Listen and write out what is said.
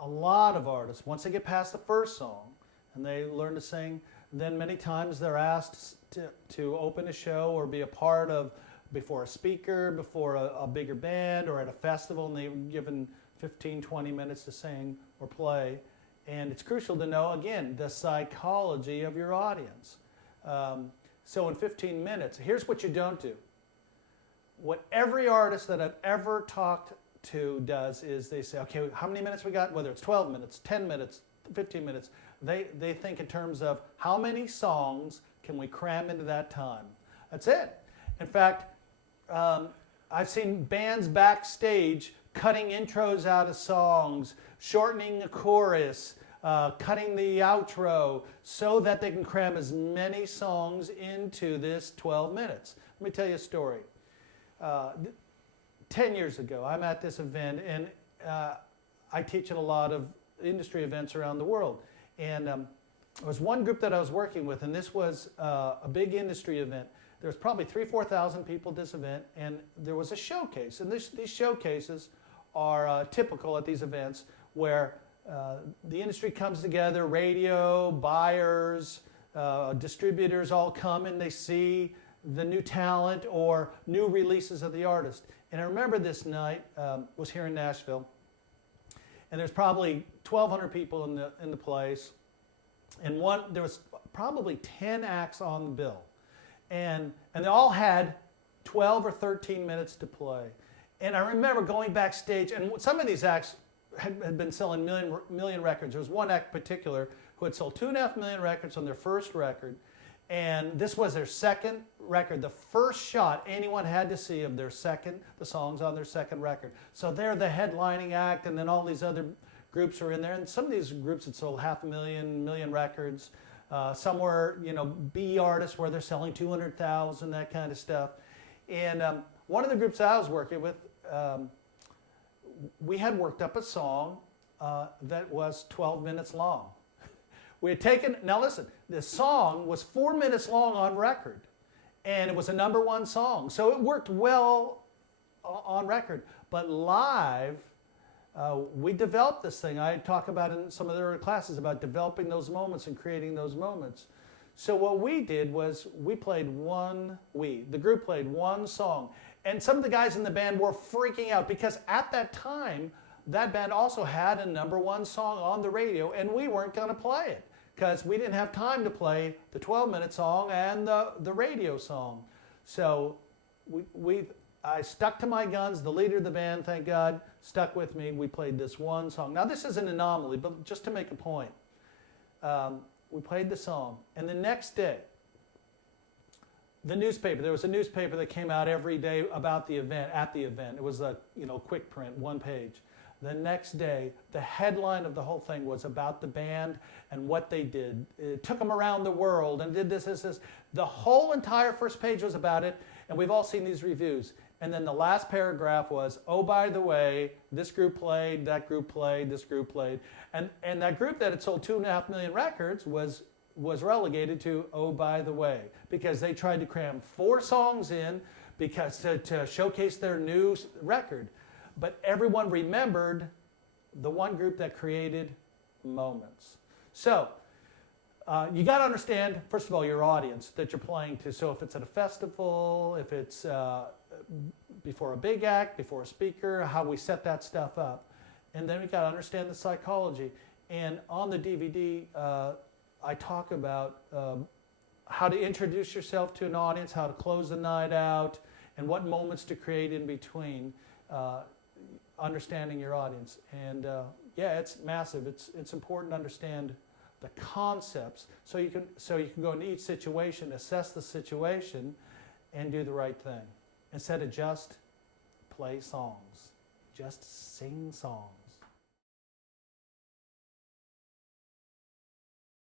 a lot of artists, once they get past the first song and they learn to sing, then many times they're asked to open a show or be a part of, before a speaker, before a bigger band, or at a festival, and they're given 15, 20 minutes to sing or play. And it's crucial to know, again, the psychology of your audience. So in 15 minutes, here's what you don't do. What every artist that I've ever talked to does is they say, okay, how many minutes we got? Whether it's 12 minutes, 10 minutes, 15 minutes, they think in terms of how many songs can we cram into that time. That's it. In fact, I've seen bands backstage cutting intros out of songs, shortening the chorus, cutting the outro, so that they can cram as many songs into this 12 minutes. Let me tell you a story. 10 years ago, I'm at this event, and I teach at a lot of industry events around the world. And there was one group that I was working with, and this was a big industry event. There was probably 3,000 to 4,000 people at this event, and there was a showcase. And these showcases are typical at these events, where the industry comes together, radio, buyers, distributors all come and they see the new talent or new releases of the artist. And I remember this night, was here in Nashville, and there's probably 1,200 people in the place, and there was probably 10 acts on the bill. And they all had 12 or 13 minutes to play. And I remember going backstage, and some of these acts had been selling million records. There was one act in particular who had sold 2.5 million records on their first record, and this was their second record, the first shot anyone had to see of the songs on their second record. So they're the headlining act, and then all these other groups are in there, and some of these groups had sold 500,000, million records. Some were, B artists where they're selling 200,000, that kind of stuff. And one of the groups I was working with, we had worked up a song that was 12 minutes long. We had taken, now listen, the song was 4 minutes long on record, and it was a #1 song. So it worked well on record, but live, we developed this thing. I talk about in some of the other classes about developing those moments and creating those moments. So what we did was the group played one song. And some of the guys in the band were freaking out because at that time, that band also had a #1 song on the radio, and we weren't going to play it because we didn't have time to play the 12-minute song and the radio song. So I stuck to my guns. The leader of the band, thank God, stuck with me. We played this one song. Now, this is an anomaly, but just to make a point, we played the song. And the next day, there was a newspaper that came out every day about the event, at the event. It was a quick print, one page. The next day, the headline of the whole thing was about the band and what they did. It took them around the world and did this. The whole entire first page was about it, and we've all seen these reviews. And then the last paragraph was, oh, by the way, this group played, that group played, this group played. And that group that had sold 2.5 million records was relegated to, oh, by the way, because they tried to cram 4 songs in because to showcase their new record. But everyone remembered the one group that created moments. So you got to understand, first of all, your audience that you're playing to. So if it's at a festival, if it's before a big act, before a speaker, how we set that stuff up. And then we got to understand the psychology. And on the DVD, I talk about how to introduce yourself to an audience, how to close the night out, and what moments to create in between, understanding your audience. And yeah, it's massive. It's important to understand the concepts so you can go into each situation, assess the situation, and do the right thing. Instead of just play songs, just sing songs.